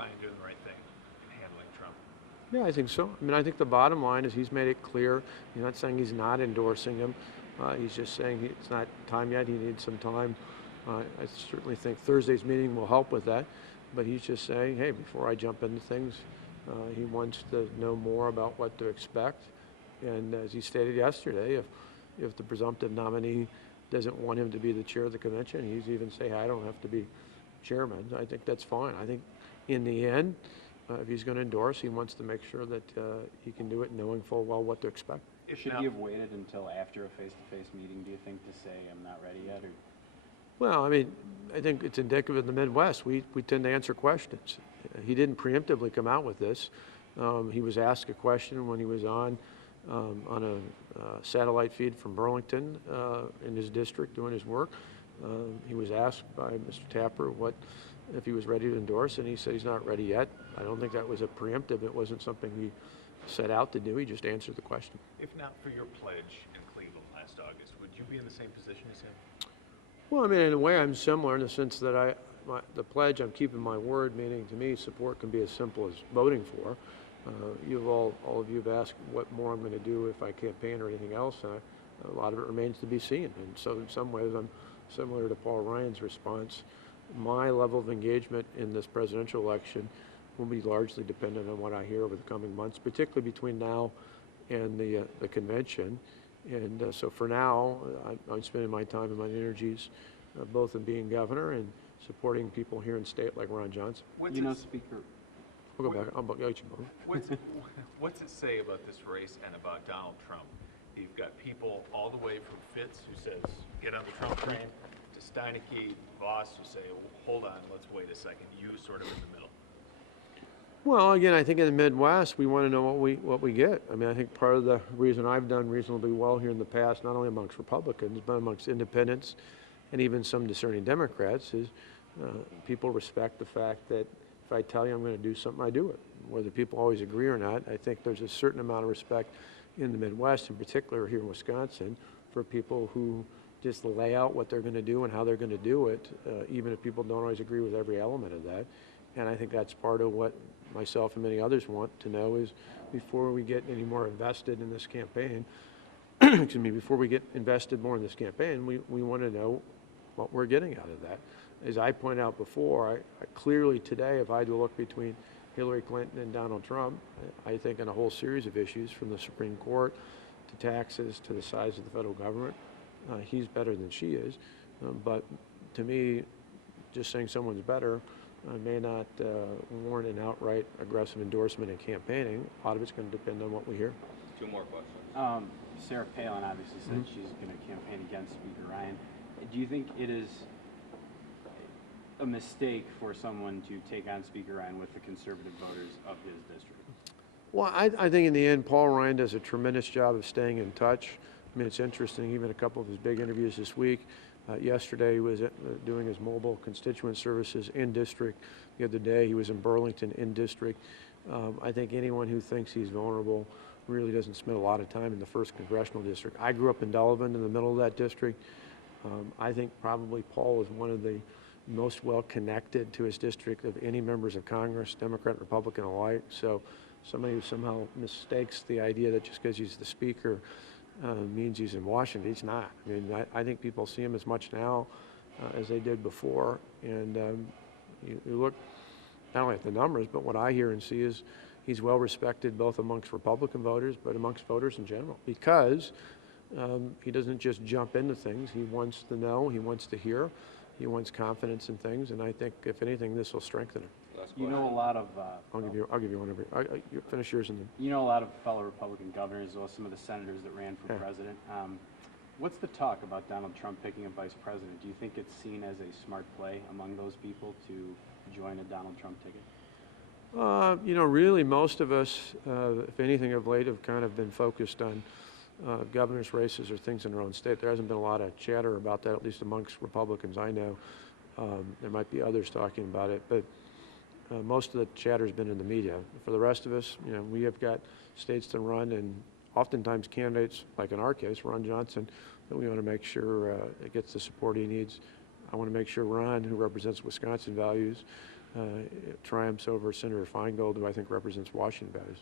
Ryan doing the right thing in handling Trump? Yeah, I think so. I mean, I think the bottom line is he's made it clear. He's not saying he's not endorsing him. He's just saying it's not time yet. He needs some time. I certainly think Thursday's meeting will help with that. But he's just saying, hey, before I jump into things, he wants to know more about what to expect. And as he stated yesterday, if the presumptive nominee doesn't want him to be the chair of the convention, he's even say, hey, I don't have to be chairman. I think that's fine. I think in the end, if he's going to endorse, he wants to make sure that he can do it knowing full well what to expect. Should he have waited until after a face-to-face meeting, do you think, to say I'm not ready yet? Or? Well, I mean, I think it's indicative of the Midwest. We tend to answer questions. He didn't preemptively come out with this. He was asked a question when he was on a satellite feed from Burlington in his district doing his work. He was asked by Mr. Tapper if he was ready to endorse, and he said he's not ready yet. I don't think that was a preemptive. It wasn't something he set out to do. He just answered the question. If not for your pledge in Cleveland last August, would you be in the same position as him? Well, I mean, in a way, I'm similar in the sense that the pledge, I'm keeping my word, meaning to me, support can be as simple as voting for. All of you have asked what more I'm going to do if I campaign or anything else, and a lot of it remains to be seen. And so in some ways, I'm similar to Paul Ryan's response. My level of engagement in this presidential election will be largely dependent on what I hear over the coming months, particularly between now and the convention. And so for now, I'm spending my time and my energies both in being governor and supporting people here in state like Ron Johnson. Speaker. We'll go back. I'll get you both. What's it say about this race and about Donald Trump? You've got people all the way from Fitz, who says, get on the Trump train, to Steineke, Voss, who say, hold on, let's wait a second. You sort of in the middle. Well, again, I think in the Midwest, we want to know what we get. I mean, I think part of the reason I've done reasonably well here in the past, not only amongst Republicans, but amongst independents and even some discerning Democrats, is people respect the fact that if I tell you I'm going to do something, I do it. Whether people always agree or not, I think there's a certain amount of respect in the Midwest, in particular here in Wisconsin, for people who just lay out what they're going to do and how they're going to do it, even if people don't always agree with every element of that. And I think that's part of what myself and many others want to know is before we get any more invested in this campaign, excuse me, before we get invested more in this campaign, we want to know what we're getting out of that. As I pointed out before, I clearly today, if I had to look between Hillary Clinton and Donald Trump, I think on a whole series of issues, from the Supreme Court to taxes to the size of the federal government, he's better than she is. But to me, just saying someone's better may not warrant an outright aggressive endorsement in campaigning. A lot of it's going to depend on what we hear. Two more questions. Sarah Palin obviously said she's going to campaign against Speaker Ryan. Do you think it is a mistake for someone to take on Speaker Ryan with the conservative voters of his district? Well, I think in the end, Paul Ryan does a tremendous job of staying in touch. I mean, it's interesting, even a couple of his big interviews this week. Yesterday, he was doing his mobile constituent services in district. The other day, he was in Burlington in district. I think anyone who thinks he's vulnerable really doesn't spend a lot of time in the 1st Congressional District. I grew up in Delavan, in the middle of that district. I think probably Paul is one of the most well-connected to his district of any members of Congress, Democrat, Republican alike. So somebody who somehow mistakes the idea that just because he's the Speaker means he's in Washington. He's not. I mean, I think people see him as much now as they did before. And you look not only at the numbers, but what I hear and see is he's well respected both amongst Republican voters, but amongst voters in general, because he doesn't just jump into things. He wants to know, he wants to hear, he wants confidence in things, and I think if anything, this will strengthen him. You know a lot of. I'll give you one every. You finish yours and then. You know a lot of fellow Republican governors, as well as some of the senators that ran for president. What's the talk about Donald Trump picking a vice president? Do you think it's seen as a smart play among those people to join a Donald Trump ticket? You know, really, most of us, if anything of late, have kind of been focused on governor's races or things in their own state. There hasn't been a lot of chatter about that, at least amongst Republicans I know. There might be others talking about it, but most of the chatter has been in the media. For the rest of us, you know, we have got states to run, and oftentimes candidates, like in our case, Ron Johnson, that we want to make sure it gets the support he needs. I want to make sure Ron, who represents Wisconsin values, triumphs over Senator Feingold, who I think represents Washington values.